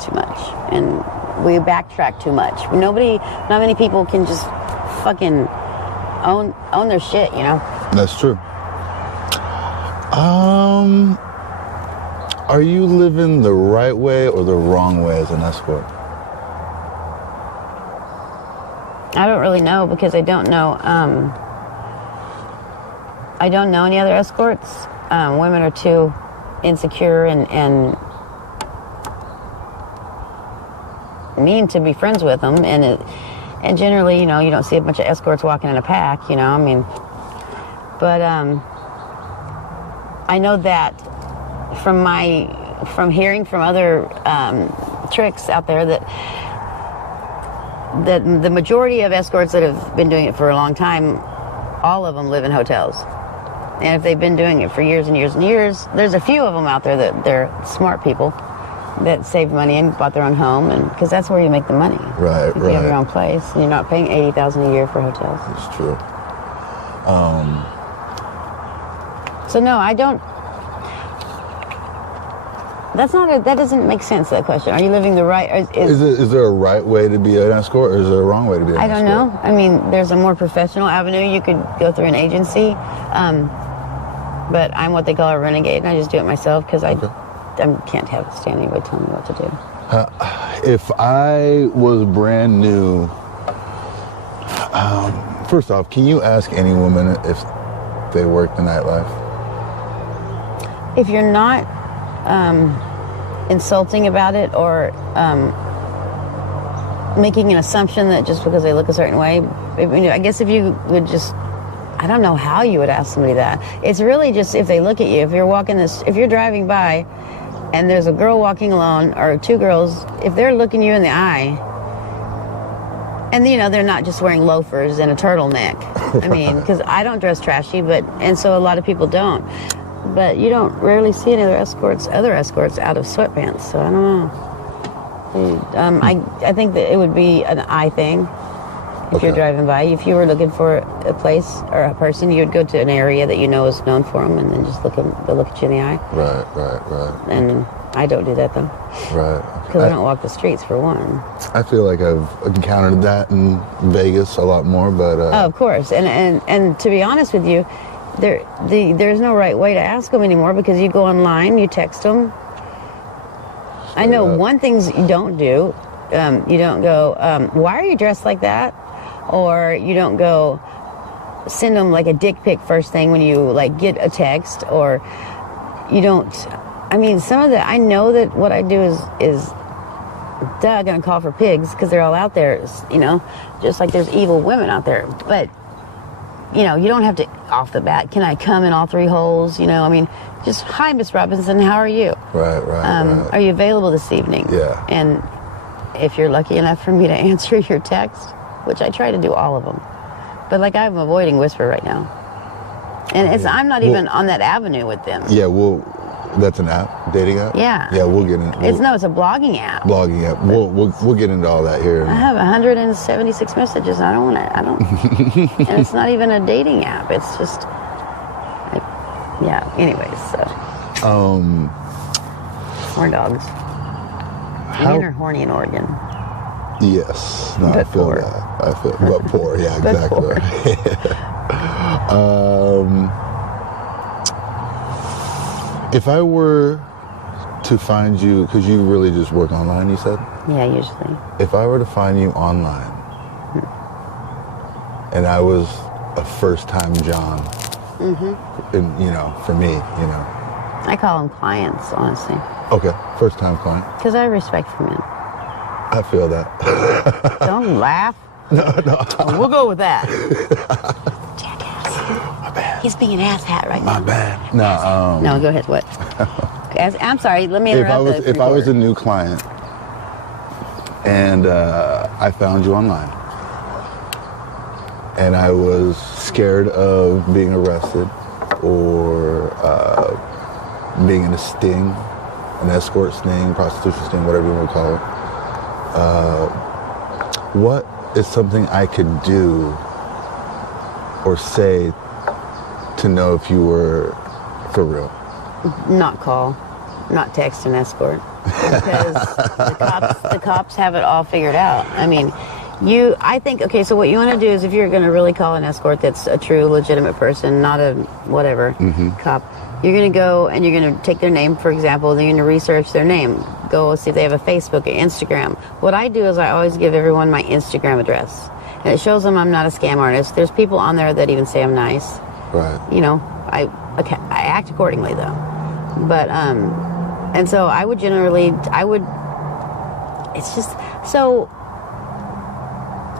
too much, and we backtrack too much. Not many people can just fucking own their shit, you know? That's true. Are you living the right way or the wrong way as an escort? I don't really know because I don't know any other escorts. Women are too insecure and mean to be friends with them, and generally, you know, you don't see a bunch of escorts walking in a pack, you know, I mean, but I know that from hearing from other tricks out there that the majority of escorts that have been doing it for a long time, all of them live in hotels. And if they've been doing it for years and years and years, there's a few of them out there that they're smart people that saved money and bought their own home, and because that's where you make the money. Right, if you have your own place, and you're not paying $80,000 a year for hotels. It's true. So no, I don't. That doesn't make sense, that question. Are you living the right? Is there a right way to be an escort, or is there a wrong way to be an escort? I don't know. I mean, there's a more professional avenue. You could go through an agency, but I'm what they call a renegade, and I just do it myself because I can't stand anybody telling me what to do. If I was brand new, first off, can you ask any woman if they work the nightlife? If you're not insulting about it or making an assumption that just because they look a certain way, I guess if you would just, I don't know how you would ask somebody that. It's really just if they look at you. If you're driving by and there's a girl walking alone or two girls, if they're looking you in the eye, and you know, they're not just wearing loafers and a turtleneck. I mean, because I don't dress trashy, and so a lot of people don't. But you don't rarely see any other escorts out of sweatpants, so I don't know. I think that it would be an eye thing if you're driving by. If you were looking for a place or a person, you would go to an area that you know is known for them, and then just they'll look at you in the eye. Right. And I don't do that, though. Right. Because I don't walk the streets, for one. I feel like I've encountered that in Vegas a lot more, but... Oh, of course. And to be honest with you, there's no right way to ask them anymore because you go online, you text them. I know one thing you don't do. You don't go, why are you dressed like that? Or you don't go send them like a dick pic first thing when you like get a text, or you don't. I mean, I know that what I do is gonna call for pigs because they're all out there, you know, just like there's evil women out there. But, you know, you don't have to, off the bat, can I come in all three holes? You know, I mean, just, hi, Miss Robinson, how are you? Right. Are you available this evening? Yeah. And if you're lucky enough for me to answer your text, which I try to do all of them, but like I'm avoiding Whisper right now. And I'm not even on that avenue with them. Yeah, that's an app, dating app? Yeah. Yeah, we'll get into it's a blogging app. Blogging app. We'll get into all that here. I have 176 messages. I don't. And it's not even a dating app. It's just, anyways, so. More dogs. Men are horny in Oregon. Yes. No, but I feel poor. that. But poor, yeah, exactly. If I were to find you, because you really just work online, you said? Yeah, usually. If I were to find you online, and I was a first-time John, and, you know, for me, you know. I call them clients, honestly. Okay, first-time client. Because I have respect for men. I feel that. Don't laugh. No. We'll go with that. My bad. He's being an asshat right now. My bad. No. No, go ahead. What? I'm sorry. Let me interrupt. If I was a new client and I found you online and I was scared of being arrested or being in a sting, an escort sting, prostitution sting, whatever you want to call it, what is something I could do or say to know if you were for real? Not call. not text an escort because the cops have it all figured out. I mean, I think, okay, so what you want to do is if you're going to really call an escort that's a true, legitimate person, not a whatever cop, you're going to go and you're going to take their name, for example, then you're going to research their name. Go see if they have a Facebook, an Instagram. What I do is I always give everyone my Instagram address. And it shows them I'm not a scam artist. There's people on there that even say I'm nice. Right. You know, I act accordingly, though. But, and so I would it's just, so,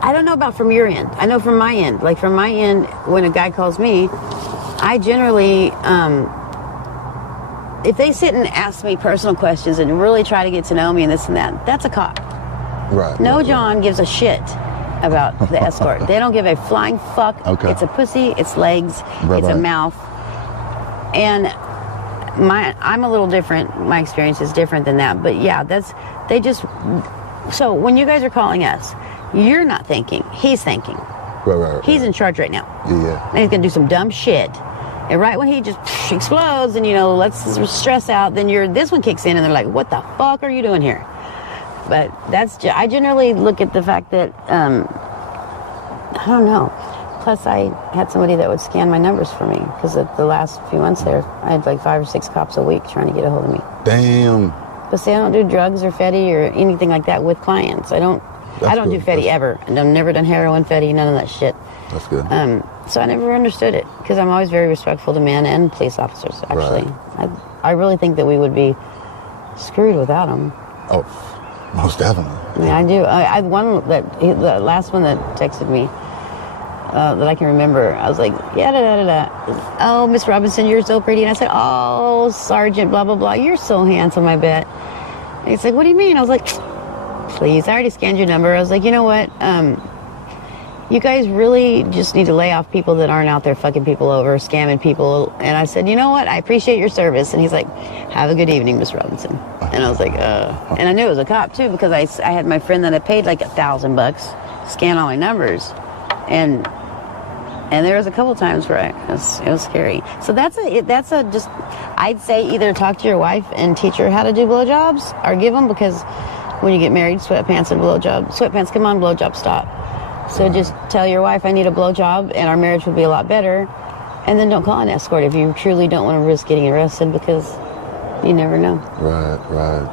I don't know about from your end. I know from my end. Like, from my end, when a guy calls me, I generally, if they sit and ask me personal questions and really try to get to know me and this and that, that's a cop. Right. No John gives a shit about the escort. They don't give a flying fuck. Okay. It's a pussy, it's legs, it's a mouth. And I'm a little different. My experience is different than that. But yeah, so when you guys are calling us, you're not thinking, he's thinking. Right. He's in charge right now. Yeah. And he's gonna do some dumb shit. And right when he just explodes and, you know, lets his stress out, then this one kicks in and they're like, what the fuck are you doing here? But I generally look at the fact that, I don't know. Plus, I had somebody that would scan my numbers for me because the last few months there, I had like 5 or 6 cops a week trying to get a hold of me. Damn. But see, I don't do drugs or fetty or anything like that with clients. I don't do fetty ever. And I've never done heroin, fetty, none of that shit. That's good. So I never understood it because I'm always very respectful to men and police officers, actually. Right. I really think that we would be screwed without them. Oh, most definitely. I mean, I do. The last one that texted me that I can remember, I was like, yeah, da-da-da-da. Oh, Miss Robinson, you're so pretty. And I said, oh, Sergeant, blah, blah, blah. You're so handsome, I bet. And he's like, what do you mean? I was like, please, I already scanned your number. I was like, you know what? You guys really just need to lay off people that aren't out there fucking people over, scamming people. And I said, you know what? I appreciate your service. And he's like, have a good evening, Miss Robinson. And I was like, and I knew it was a cop too because I had my friend that I paid like $1,000 scan all my numbers, and there was a couple times where it was scary. So just I'd say either talk to your wife and teach her how to do blowjobs, or give them, because when you get married, sweatpants and sweatpants come on, blowjobs stop. So just tell your wife, I need a blowjob, and our marriage would be a lot better. And then don't call an escort if you truly don't want to risk getting arrested, because you never know. Right.